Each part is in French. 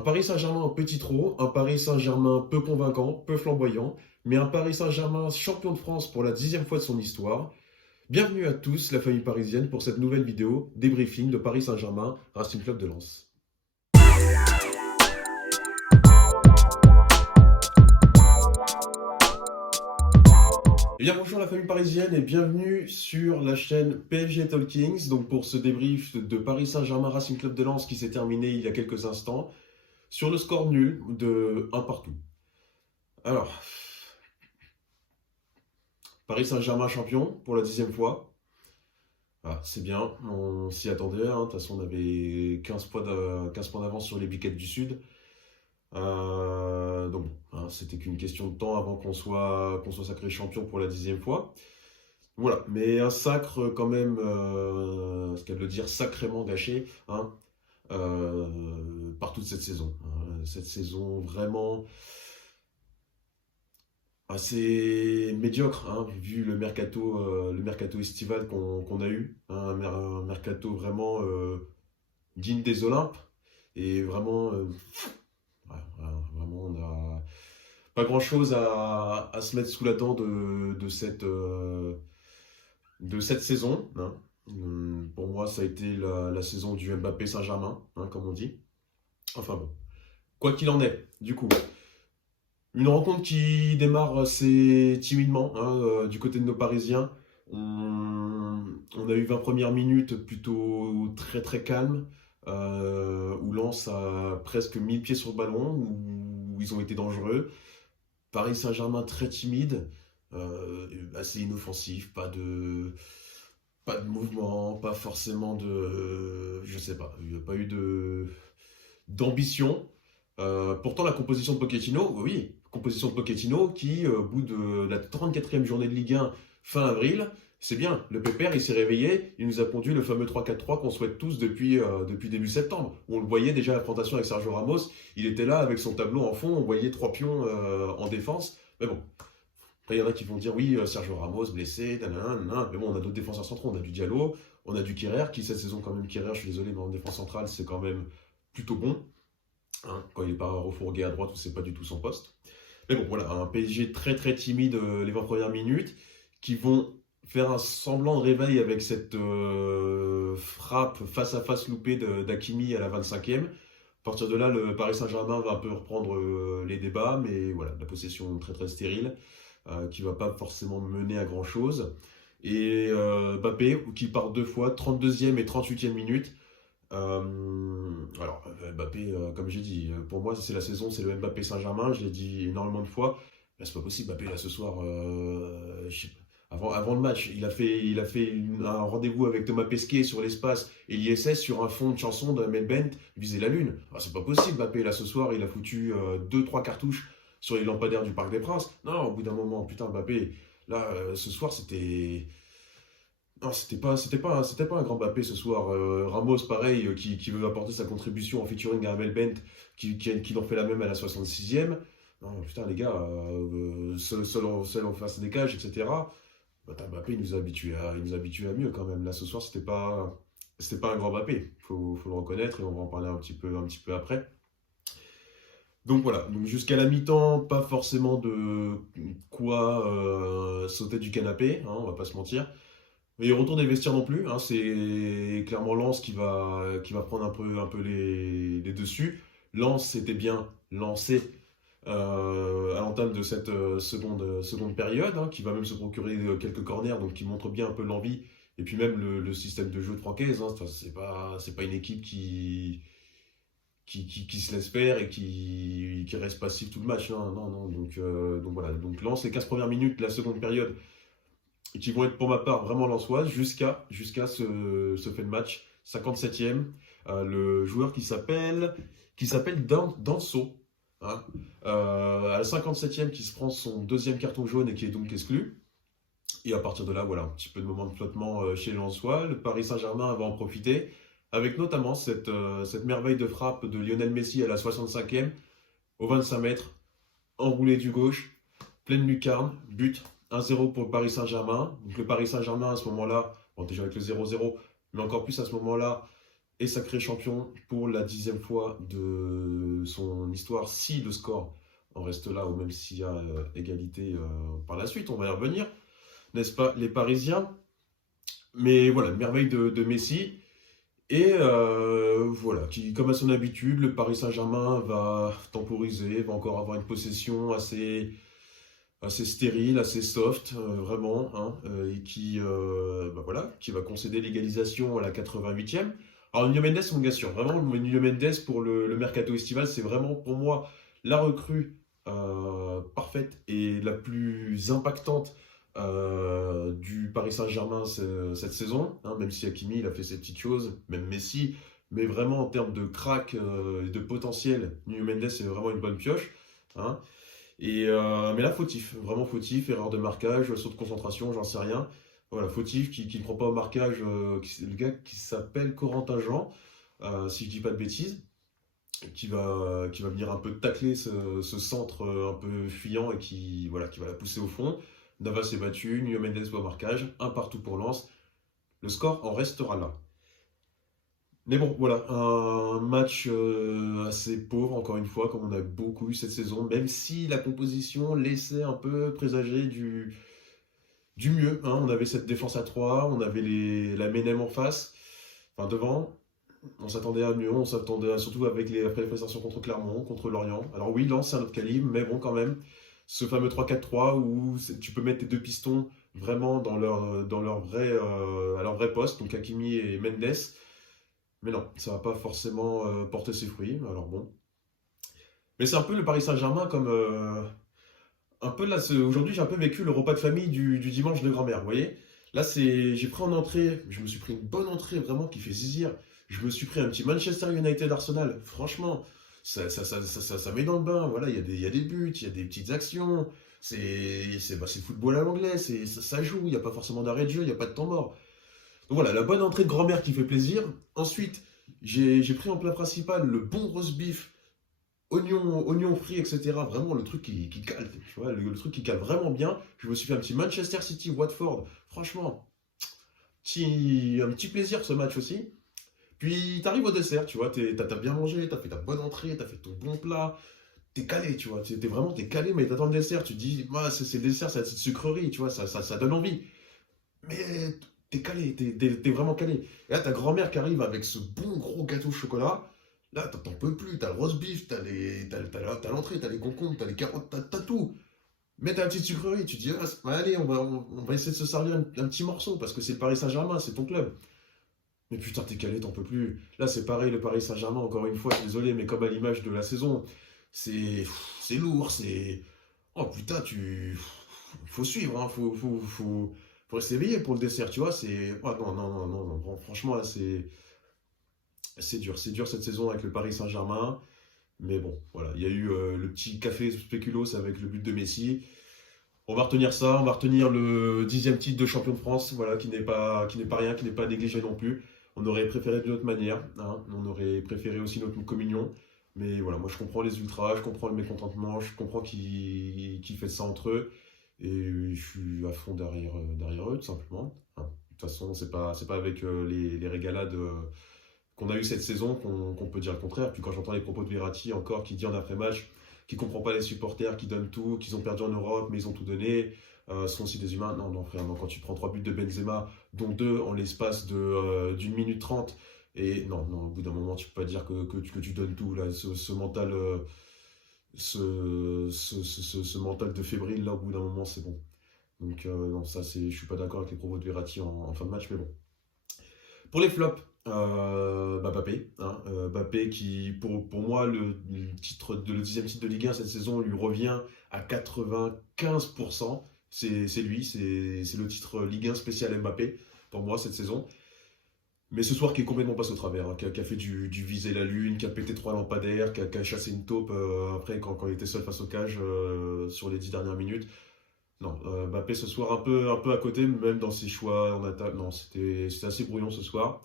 Un Paris Saint-Germain un petit trop, un Paris Saint-Germain peu convaincant, peu flamboyant, mais un Paris Saint-Germain champion de France pour la 10e fois de son histoire. Bienvenue à tous, la famille parisienne, pour cette nouvelle vidéo débriefing de Paris Saint-Germain, Racing Club de Lens. Eh bien bonjour la famille parisienne et bienvenue sur la chaîne PSG Talkings, donc pour ce débrief de Paris Saint-Germain Racing Club de Lens qui s'est terminé il y a quelques instants, sur le score nul de 1 partout. Alors, Paris Saint-Germain champion pour la 10e fois. Ah, c'est bien, on s'y attendait, hein. De toute façon on avait 15 points d'avance sur les Biquettes du Sud. Donc bon, hein, c'était qu'une question de temps avant qu'on soit sacré champion pour la 10e fois. Voilà, mais un sacre quand même, ce qu'elle veut dire sacrément gâché, hein, par toute cette saison. Cette saison vraiment assez médiocre, hein, vu le mercato estival qu'on a eu, hein, un mercato vraiment digne des Olympiques. Et vraiment, vraiment, on n'a pas grand-chose à se mettre sous la dent de cette saison, hein. Pour moi, ça a été la saison du Mbappé Saint-Germain, hein, comme on dit. Enfin bon, quoi qu'il en est, du coup. Une rencontre qui démarre assez timidement, hein, du côté de nos Parisiens. On a eu 20 premières minutes plutôt très très calmes, où Lens a presque mis le pied sur le ballon, où ils ont été dangereux. Paris Saint-Germain très timide, assez inoffensif, pas de mouvement, pas forcément je sais pas, il n'y a pas eu d'ambition. Pourtant, la composition de Pochettino, oui, composition de Pochettino qui, au bout de la 34e journée de Ligue 1, fin avril, c'est bien. Le Pépère, il s'est réveillé, il nous a pondu le fameux 3-4-3 qu'on souhaite tous depuis début septembre. On le voyait déjà à la présentation avec Sergio Ramos, il était là avec son tableau en fond, on voyait 3 pions en défense. Mais bon, après, il y en a qui vont dire oui, Sergio Ramos blessé, nanana, nanana. Mais bon, on a d'autres défenseurs centraux, on a du Diallo, on a du Kehrer, qui cette saison, quand même, Kehrer, je suis désolé, mais en défense centrale, c'est quand même plutôt bon. Hein, quand il n'est pas refourgué à droite ou c'est pas du tout son poste. Mais bon, voilà, un PSG très très timide les 20 premières minutes, qui vont faire un semblant de réveil avec cette frappe face à face loupée d'Hakimi à la 25e. À partir de là, le Paris Saint-Germain va un peu reprendre les débats, mais voilà, la possession très très stérile, qui va pas forcément mener à grand chose. Et Mbappé, qui part 2 fois, 32e et 38e minute. Alors, Mbappé, comme j'ai dit, pour moi, c'est la saison, c'est le Mbappé Saint-Germain. Je l'ai dit énormément de fois. Là, c'est pas possible, Mbappé, là, ce soir, avant le match, il a fait un rendez-vous avec Thomas Pesquet sur l'espace et l'ISS sur un fond de chanson d'Ahmed Bent, viser la Lune. Ah, c'est pas possible, Mbappé, là, ce soir, il a foutu 2-3 cartouches sur les lampadaires du Parc des Princes. Non, au bout d'un moment, putain, Mbappé, là, ce soir, c'était. Non, c'était pas un grand Mbappé ce soir. Ramos, pareil, qui veut apporter sa contribution en featuring à Amel Bent, qui en fait la même à la 66e. Non, putain, les gars, seul en face des cages, etc. Bah, Mbappé, il nous a habitués à mieux quand même. Là, ce soir, c'était pas un grand Mbappé. Faut le reconnaître et on va en parler un petit peu après. Donc voilà, donc jusqu'à la mi-temps, pas forcément de quoi sauter du canapé, hein, on va pas se mentir. Et retour des vestiaires non plus, hein, c'est clairement Lens qui va prendre un peu les dessus. Lens s'était bien lancé à l'entame de cette seconde période, hein, qui va même se procurer quelques corners, donc qui montre bien un peu l'envie. Et puis même le système de jeu de Francaise, hein, enfin, c'est pas une équipe qui se laisse faire et qui reste passif tout le match, hein. Non, non, donc voilà. Donc Lens, les 15 premières minutes de la seconde période, qui vont être pour ma part vraiment lensoises jusqu'à ce fait de match 57e. Le joueur qui s'appelle Danso, hein, à la 57e, qui se prend son deuxième carton jaune et qui est donc exclu. Et à partir de là, voilà, un petit peu de moment de flottement chez les Lensois. Le Paris Saint-Germain va en profiter, avec notamment cette merveille de frappe de Lionel Messi à la 65e, au 25 mètres, enroulé du gauche, pleine lucarne, but. 1-0 pour le Paris Saint-Germain. Donc le Paris Saint-Germain à ce moment-là, bon, déjà avec le 0-0, mais encore plus à ce moment-là, est sacré champion pour la 10e fois de son histoire, si le score en reste là, ou même s'il y a égalité par la suite, on va y revenir, n'est-ce pas, les Parisiens? Mais voilà, merveille de Messi. Et voilà, qui, comme à son habitude, le Paris Saint-Germain va temporiser, va encore avoir une possession assez stérile, assez soft, vraiment, hein, et qui, bah voilà, qui va concéder l'égalisation à la 88e. Alors Nuno Mendes, mon gars sûr, vraiment, Nuno Mendes pour le mercato estival, c'est vraiment pour moi la recrue parfaite et la plus impactante du Paris Saint-Germain cette saison, hein, même si Hakimi il a fait ses petites choses, même Messi, mais vraiment en termes de crack et de potentiel, Nuno Mendes c'est vraiment une bonne pioche, hein. Mais là, fautif, vraiment fautif, erreur de marquage, saut de concentration, j'en sais rien. Voilà, fautif, qui ne prend pas au marquage, le gars qui s'appelle Corentin Jean, si je dis pas de bêtises, qui va venir un peu tacler ce centre un peu fuyant et voilà, qui va la pousser au fond. Navas est battu, Nuno Mendes va au marquage, un partout pour Lens. Le score en restera là. Mais bon, voilà, un match assez pauvre, encore une fois, comme on a beaucoup eu cette saison, même si la composition laissait un peu présager du mieux, hein. On avait cette défense à 3, on avait la Menem en face, enfin devant. On s'attendait à mieux, on s'attendait surtout après les prestations contre Clermont, contre Lorient. Alors oui, Lens, c'est un autre calibre, mais bon, quand même, ce fameux 3-4-3 où tu peux mettre tes deux pistons vraiment à leur vrai poste, donc Hakimi et Mendes. Mais non, ça va pas forcément porter ses fruits. Alors bon. Mais c'est un peu le Paris Saint-Germain comme. Un peu là, aujourd'hui, j'ai un peu vécu le repas de famille du dimanche de grand-mère. Vous voyez? Là, j'ai pris en entrée, je me suis pris une bonne entrée vraiment qui fait zizir. Je me suis pris un petit Manchester United Arsenal. Franchement, ça met dans le bain. Voilà, il y a des buts, il y a des petites actions. C'est football à l'anglais, ça joue. Il n'y a pas forcément d'arrêt de jeu, il n'y a pas de temps mort. Donc voilà, la bonne entrée de grand-mère qui fait plaisir. Ensuite, j'ai pris en plat principal le bon roast beef, oignon frit, etc. Vraiment le truc qui cale, tu vois, le truc qui cale vraiment bien. Je me suis fait un petit Manchester City, Watford. Franchement, un petit plaisir ce match aussi. Puis t'arrives au dessert, tu vois, t'as bien mangé, t'as fait ta bonne entrée, t'as fait ton bon plat. T'es calé, tu vois, t'es calé, mais t'attends le dessert. Tu te dis, ah, c'est le dessert, c'est la petite sucrerie, tu vois, ça donne envie. Mais t'es calé, t'es vraiment calé. Et là, ta grand-mère qui arrive avec ce bon gros gâteau au chocolat. Là, t'en peux plus. T'as le roast beef, t'as l'entrée, t'as les concombres, t'as les carottes, t'as tout. Mais t'as la petite sucrerie. Tu te dis, ah, allez, on va essayer de se servir un petit morceau parce que c'est le Paris Saint-Germain, c'est ton club. Mais putain, t'es calé, t'en peux plus. Là, c'est pareil, le Paris Saint-Germain, encore une fois, je suis désolé, mais comme à l'image de la saison, c'est lourd, c'est. Oh putain, faut suivre, hein, faut rester éveillé pour le dessert, tu vois. Oh non, non, non, non, non, franchement, là, c'est dur cette saison avec le Paris Saint-Germain. Mais bon, voilà, il y a eu le petit café spéculoos avec le but de Messi. On va retenir ça, on va retenir le 10e titre de champion de France, voilà, qui n'est pas rien, qui n'est pas négligé non plus. On aurait préféré d'une autre manière, hein. On aurait préféré aussi notre communion. Mais voilà, moi je comprends les ultras, je comprends le mécontentement, je comprends qui fait ça entre eux. Et je suis à fond derrière eux, tout simplement, hein. De toute façon, c'est pas avec les régalades qu'on a eu cette saison qu'on peut dire le contraire. Puis quand j'entends les propos de Verratti encore qui dit en après-match qu'il ne comprend pas les supporters, qui donnent tout, qu'ils ont perdu en Europe, mais ils ont tout donné, sont aussi des humains. Non, non, frère, non, quand tu prends 3 buts de Benzema, dont 2 en l'espace d'une minute 30, et non, non, au bout d'un moment, tu peux pas dire que tu donnes tout, là, ce mental, ce mental de fébrile, là, au bout d'un moment, c'est bon. Donc, non, je suis pas d'accord avec les propos de Verratti en fin de match, mais bon. Pour les flops, Mbappé, hein, Mbappé qui, pour moi, le 10e titre de Ligue 1 cette saison lui revient à 95%. C'est lui, c'est le titre Ligue 1 spécial Mbappé pour moi cette saison. Mais ce soir qui est complètement passé au travers, hein, qui a fait du viser la lune, qui a pété 3 lampadaires, qui a chassé une taupe après quand il était seul face au cage sur les 10 dernières minutes. Non, Mbappé ce soir un peu à côté, même dans ses choix en attaque. Non, c'était assez brouillon ce soir.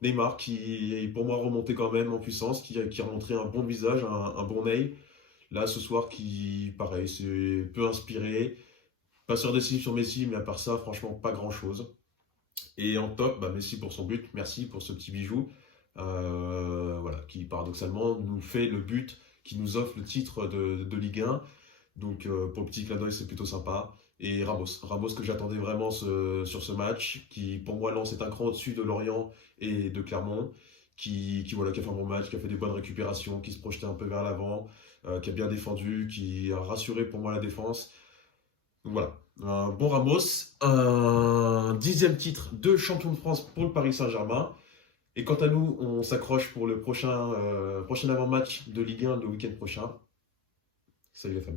Neymar qui, pour moi, remonté quand même en puissance, qui a montré un bon visage, un bon nez. Là, ce soir, qui, pareil, c'est peu inspiré. Passeur décisif sur Messi, mais à part ça, franchement, pas grand-chose. Et en top, Messi pour son but, merci pour ce petit bijou. voilà, qui paradoxalement nous fait le but, qui nous offre le titre de Ligue 1. Donc pour le petit clin d'œil, c'est plutôt sympa. Et Ramos que j'attendais vraiment sur ce match, qui pour moi lance est un cran au-dessus de Lorient et de Clermont, voilà, qui a fait un bon match, qui a fait des bonnes récupérations, qui se projetait un peu vers l'avant, qui a bien défendu, qui a rassuré pour moi la défense. Donc voilà, un bon Ramos, un 10e titre de champion de France pour le Paris Saint-Germain. Et quant à nous, on s'accroche pour le prochain avant-match de Ligue 1 le week-end prochain. Salut la famille.